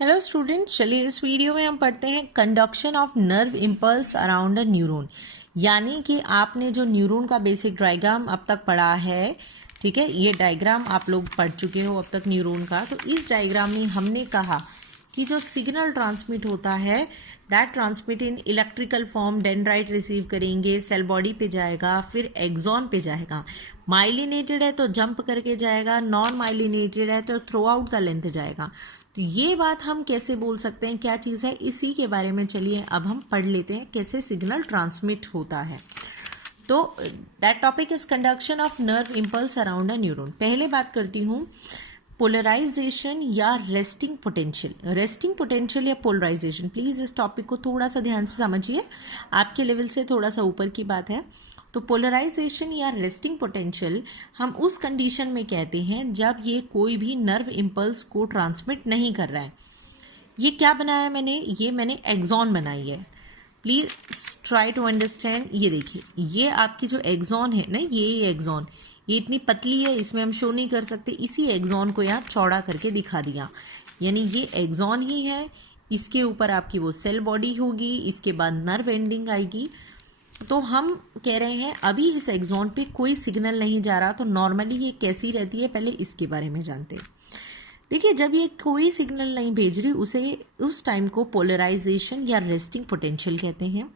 Hello students, चलिए इस video में हम पढ़ते हैं conduction of nerve impulse around a neuron. यानी कि आपने जो न्यूरॉन का बेसिक डायग्राम अब तक पढ़ा है, ठीक है, ये डायग्राम आप लोग पढ़ चुके हो अब तक न्यूरॉन का। तो इस डायग्राम में हमने कहा कि जो सिग्नल ट्रांसमिट होता है that transmit in electrical form, dendrite receive करेंगे, सेल बॉडी पे जाएगा, फिर एक्सॉन पे जाएगा। माइलिनेटेड है तो जंप करके जाएगा, नॉन माइलिनेटेड है तो थ्रू आउट द लेंथ जाएगा। तो ये बात हम कैसे बोल सकते हैं, क्या चीज़ है, इसी के बारे में चलिए अब हम पढ़ लेते हैं कैसे सिग्नल ट्रांसमिट होता है। तो that topic is conduction of nerve impulse around a neuron. पहले बात करती हूँ पोलराइजेशन या रेस्टिंग पोटेंशियल। रेस्टिंग पोटेंशियल या पोलराइजेशन, प्लीज़ इस टॉपिक को थोड़ा सा ध्यान से समझिए, आपके लेवल से थोड़ा सा ऊपर की बात है। तो पोलराइजेशन या रेस्टिंग पोटेंशियल हम उस कंडीशन में कहते हैं जब ये कोई भी नर्व इम्पल्स को ट्रांसमिट नहीं कर रहा है। ये क्या बनाया मैंने, ये मैंने एक्सॉन बनाई है। Please try to understand. ये देखिए, ये आपकी जो एक्सॉन है ना, ये एक्सॉन, ये इतनी पतली है, इसमें हम शो नहीं कर सकते, इसी एक्सॉन को यहाँ चौड़ा करके दिखा दिया। यानी ये एक्सॉन ही है, इसके ऊपर आपकी वो सेल बॉडी होगी, इसके बाद नर्व एंडिंग आएगी। तो हम कह रहे हैं अभी इस एक्सॉन पे कोई सिग्नल नहीं जा रहा, तो नॉर्मली ये कैसी रहती है, पहले इसके बारे में जानते हैं। देखिए, जब ये कोई सिग्नल नहीं भेज रही, उसे उस टाइम को पोलराइजेशन या रेस्टिंग पोटेंशियल कहते हैं।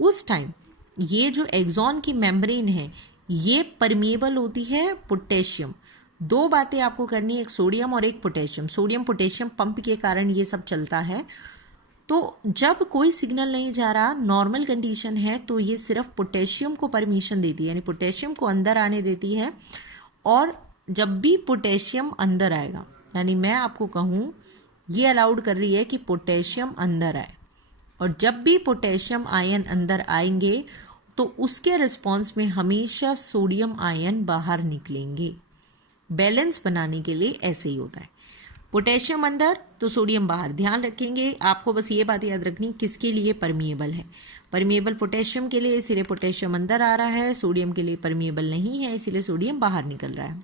उस टाइम ये जो एक्सॉन की मेम्ब्रेन है ये परमिएबल होती है पोटेशियम। दो बातें आपको करनी है, एक सोडियम और एक पोटेशियम। सोडियम पोटेशियम पंप के कारण ये सब चलता है। तो जब कोई सिग्नल नहीं जा रहा, नॉर्मल कंडीशन है, तो ये सिर्फ पोटेशियम को परमिशन देती है, यानी पोटेशियम को अंदर आने देती है। और जब भी पोटेशियम अंदर आएगा, यानी मैं आपको कहूँ ये अलाउड कर रही है कि पोटेशियम अंदर आए, और जब भी पोटेशियम आयन अंदर आएंगे तो उसके रिस्पॉन्स में हमेशा सोडियम आयन बाहर निकलेंगे। बैलेंस बनाने के लिए ऐसे ही होता है, पोटेशियम अंदर तो सोडियम बाहर। ध्यान रखेंगे, आपको बस ये बात याद रखनी, किसके लिए परमिएबल है। परमिएबल पोटेशियम के लिए, इसीलिए पोटेशियम अंदर आ रहा है। सोडियम के लिए परमिएबल नहीं है, इसीलिए सोडियम बाहर निकल रहा है।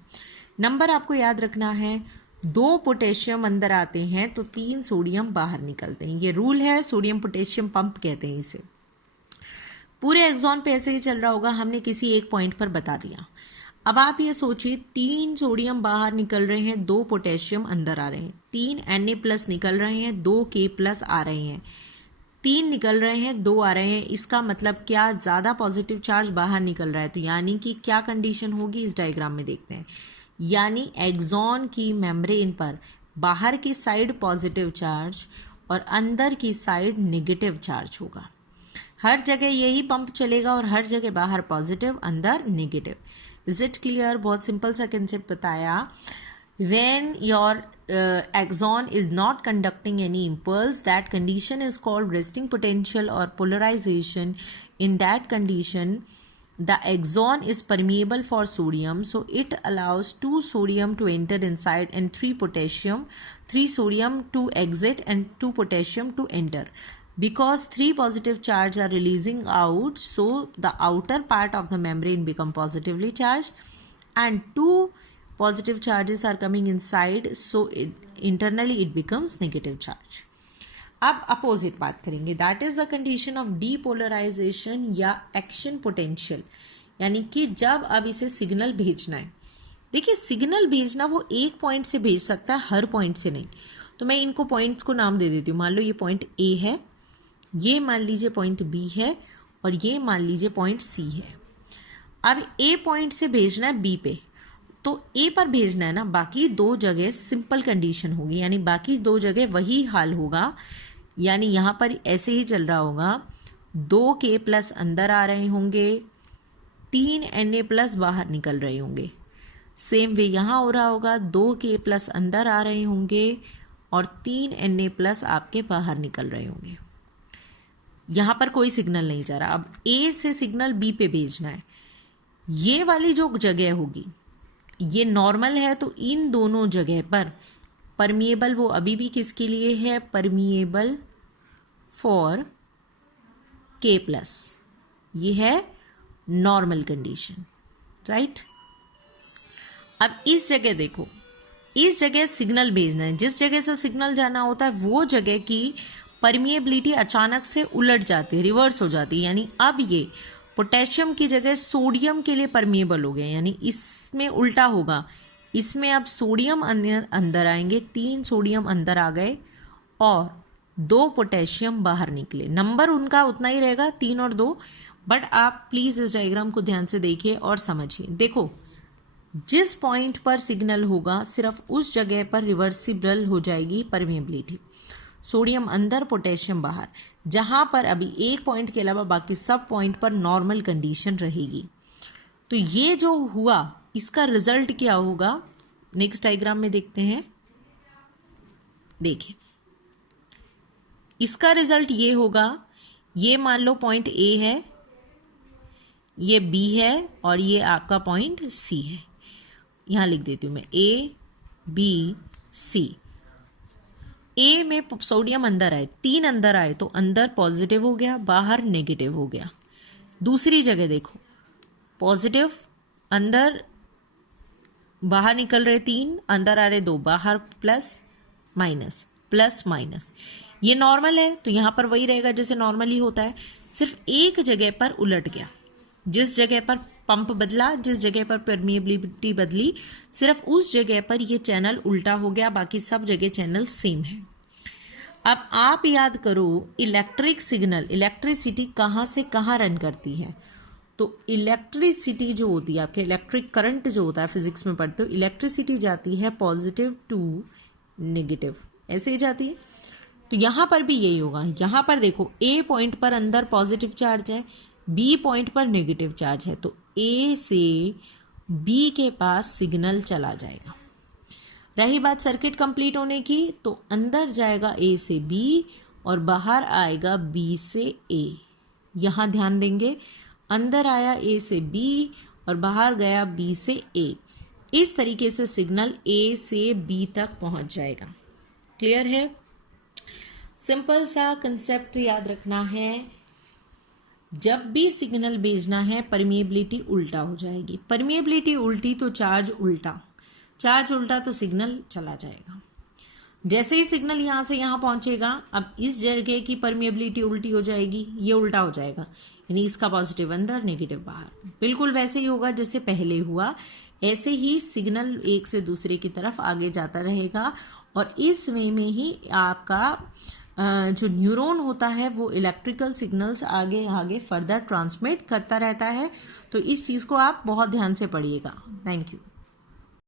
नंबर आपको याद रखना है, 2 पोटेशियम अंदर आते हैं तो 3 सोडियम बाहर निकलते हैं। ये रूल है, सोडियम पोटेशियम पंप कहते हैं इसे। पूरे एक्सॉन पे ऐसे ही चल रहा होगा, हमने किसी एक पॉइंट पर बता दिया। अब आप ये सोचिए, 3 सोडियम बाहर निकल रहे हैं, 2 पोटेशियम अंदर आ रहे हैं, 3 Na+ निकल रहे हैं, 2 K+ आ रहे हैं, 3 निकल रहे हैं, 2 आ रहे हैं। इसका मतलब क्या, ज़्यादा पॉजिटिव चार्ज बाहर निकल रहा है। तो यानी कि क्या कंडीशन होगी, इस डायग्राम में देखते हैं। यानी एक्सॉन की मेम्ब्रेन पर बाहर की साइड पॉजिटिव चार्ज और अंदर की साइड नेगेटिव चार्ज होगा। हर जगह यही पंप चलेगा और हर जगह बाहर पॉजिटिव, अंदर नेगेटिव। Is it clear? बहुत सिंपल सा कंसेप्ट बताया। When your axon is not conducting any impulse, that condition is called resting potential or polarization. In that condition, the axon is permeable for sodium, so it allows 2 sodium to enter inside and 3 sodium to exit and 2 potassium to enter. Because 3 positive charge are releasing out, so the outer part of the membrane become positively charged and 2 positive charges are coming inside, so internally it becomes negative charge. अब opposite बात करेंगे, that is the condition of depolarisation या action potential. यानी कि जब अब इसे signal भेजना है, देखिए सिग्नल भेजना वो एक पॉइंट से भेज सकता है, हर पॉइंट से नहीं। तो मैं इनको पॉइंट्स को नाम दे देती हूँ। मान लो ये पॉइंट ए है, ये मान लीजिए पॉइंट बी है, और ये मान लीजिए पॉइंट सी है। अब ए पॉइंट से भेजना है बी पे, तो ए पर भेजना है ना, बाकी 2 जगह सिंपल कंडीशन होगी, यानी बाकी 2 जगह वही हाल होगा। यानी यहाँ पर ऐसे ही चल रहा होगा, 2 K+ अंदर आ रहे होंगे, 3 Na+ बाहर निकल रहे होंगे। सेम वे यहाँ हो रहा होगा, 2 K+ अंदर आ रहे होंगे और 3 Na+ आपके बाहर निकल रहे होंगे। यहाँ पर कोई सिग्नल नहीं जा रहा। अब ए से सिग्नल बी पे भेजना है, ये वाली जो जगह होगी ये नॉर्मल है, तो इन दोनों जगह पर परमिएबल वो अभी भी किसके लिए है, परमिएबल फॉर K+। ये है नॉर्मल कंडीशन, राइट। अब इस जगह देखो, इस जगह सिग्नल भेजना है, जिस जगह से सिग्नल जाना होता है वो जगह की परमिएबिलिटी अचानक से उलट जाती है, रिवर्स हो जाती है। यानी अब ये पोटेशियम की जगह सोडियम के लिए परमिएबल हो गए, यानी इसमें उल्टा होगा। इसमें अब सोडियम अंदर आएंगे, 3 सोडियम अंदर आ गए और 2 पोटेशियम बाहर निकले। नंबर उनका उतना ही रहेगा 3 और 2, बट आप प्लीज इस डायग्राम को ध्यान से देखिए और समझिए। देखो, जिस पॉइंट पर सिग्नल होगा सिर्फ उस जगह पर रिवर्सिबल हो जाएगी परमिएबिलिटी। सोडियम अंदर, पोटेशियम बाहर। जहां पर अभी एक पॉइंट के अलावा बाकी सब पॉइंट पर नॉर्मल कंडीशन रहेगी। तो ये जो हुआ इसका रिजल्ट क्या होगा, नेक्स्ट डायग्राम में देखते हैं। देखिए, इसका रिजल्ट ये होगा, ये मान लो पॉइंट ए है, ये बी है और ये आपका पॉइंट सी है। यहां लिख देती हूं मैं ए बी सी। ए में सोडियम अंदर आए, 3 अंदर आए तो अंदर पॉजिटिव हो गया, बाहर नेगेटिव हो गया। दूसरी जगह देखो, पॉजिटिव अंदर, बाहर निकल रहे 3, अंदर आ रहे 2, बाहर प्लस माइनस, प्लस माइनस। ये नॉर्मल है तो यहां पर वही रहेगा जैसे नॉर्मली होता है, सिर्फ एक जगह पर उलट गया। जिस जगह पर पंप बदला, जिस जगह पर परमिएबिलिटी बदली, सिर्फ उस जगह पर ये चैनल उल्टा हो गया, बाकी सब जगह चैनल सेम है। अब आप याद करो, इलेक्ट्रिक सिग्नल, इलेक्ट्रिसिटी कहाँ से कहाँ रन करती है। तो इलेक्ट्रिसिटी जो होती है, आपके इलेक्ट्रिक करंट जो होता है, फिजिक्स में पढ़ते हो, इलेक्ट्रिसिटी जाती है पॉजिटिव टू नेगेटिव, ऐसे ही जाती है। तो यहां पर भी यही होगा। यहां पर देखो, ए पॉइंट पर अंदर पॉजिटिव चार्ज है, बी पॉइंट पर नेगेटिव चार्ज है, तो ए से बी के पास सिग्नल चला जाएगा। रही बात सर्किट कंप्लीट होने की, तो अंदर जाएगा ए से बी और बाहर आएगा बी से ए। यहां ध्यान देंगे, अंदर आया ए से बी और बाहर गया बी से ए। इस तरीके से सिग्नल ए से बी तक पहुंच जाएगा। क्लियर है? सिंपल सा कंसेप्ट याद रखना है, जब भी सिग्नल भेजना है परमिएबिलिटी उल्टा हो जाएगी। परमिएबिलिटी उल्टी तो चार्ज उल्टा, चार्ज उल्टा तो सिग्नल चला जाएगा। जैसे ही सिग्नल यहाँ से यहाँ पहुंचेगा, अब इस जगह की परमिएबिलिटी उल्टी हो जाएगी, ये उल्टा हो जाएगा, यानी इसका पॉजिटिव अंदर नेगेटिव बाहर। बिल्कुल वैसे ही होगा जैसे पहले हुआ, ऐसे ही सिग्नल एक से दूसरे की तरफ आगे जाता रहेगा और इस वे में ही आपका जो न्यूरॉन होता है वो इलेक्ट्रिकल सिग्नल्स आगे आगे फर्दर ट्रांसमिट करता रहता है। तो इस चीज़ को आप बहुत ध्यान से पढ़िएगा। Thank you.